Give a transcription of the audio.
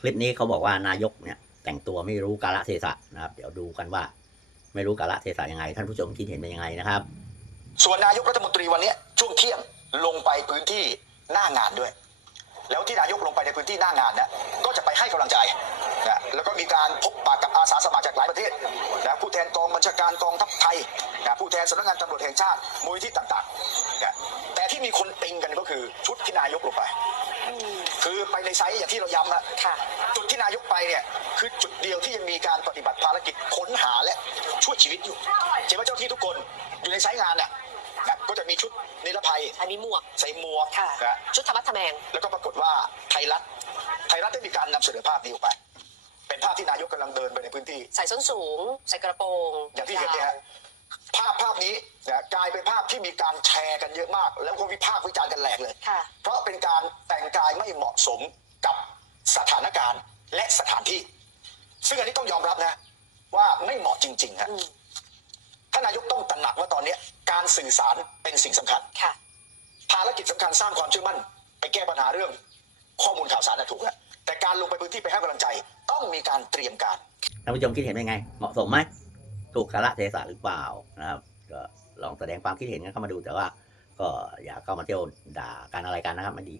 คลิปนี้เขาบอกว่านายกเนี่ยแต่งตัวไม่รู้กาลเทศะนะครับ เดี๋ยวดูกันว่า ไม่รู้กาลเทศะยังไง ท่านผู้ชมคิดเห็นเป็นยังไงนะครับ ส่วนนายกรัฐมนตรีวันนี้ช่วงเที่ยงลงไปพื้นที่หน้างานด้วย แล้วที่นายกลงไปในพื้นที่หน้างานนะก็จะไปให้กำลังใจนะแล้วก็มีการพบปะกับอาสาสมัครจากหลายประเทศนะผู้แทนกองบัญชาการกองทัพไทยนะผู้แทนสำนักงานตำรวจแห่งชาติมูลที่ต่างๆนะ ที่มีคนติงกันก็คือชุดที่นายกลงไป คือไปในไซต์อย่างที่เราย้ำอะค่ะจุดที่นายกไปเนี่ยคือจุดเดียวที่ยังมีการปฏิบัติภารกิจค้นหาและช่วยชีวิตอยู่เห็นว่าเจ้าที่ทุกคนอยู่ในไซต์งานเนี่ยนะก็จะมีชุดนิรภัยอันนี้หมวกใส่หมวกค่ะนะชุดธรรมะทะแมง แล้วก็ปรากฏว่าไทยรัฐ ไทยรัฐได้มีการนำเสนอภาพนี้ออกไป เป็นภาพที่นายกกำลังเดินไปในพื้นที่ ใส่ส้นสูง ใส่กระโปรง อย่างที่เห็นเนี่ยฮะ ภาพภาพนี้นะกลายเป็นภาพที่มีการแชร์กันเยอะมาก แล้วก็วิพากษ์วิจารณ์กันแหลกเลย ค่ะ เพราะเป็นการแต่งกายไม่เหมาะสมกับสถานการณ์และสถานที่ ซึ่งอันนี้ต้องยอมรับนะ ว่าไม่เหมาะจริงๆฮะอืมท่านนายกต้องตระหนักว่าตอนเนี้ยการสื่อสารเป็นสิ่งสำคัญ ค่ะ ภารกิจสำคัญสร้างความเชื่อมั่น ไปแก้ปัญหาเรื่องข้อมูลข่าวสารน่ะถูกแล้วแต่การลงไปพื้นที่ไปให้กำลังใจ ต้องมีการเตรียมการ ท่านผู้ชมคิดเห็นเป็นไง เหมาะสมไหม ถูกกาลเทศะหรือเปล่านะครับ ก็ลองแสดงความคิดเห็นกันเข้ามาดูแต่ว่า ก็อย่าเข้ามาเที่ยวด่ากันอะไรกันนะครับไม่ดี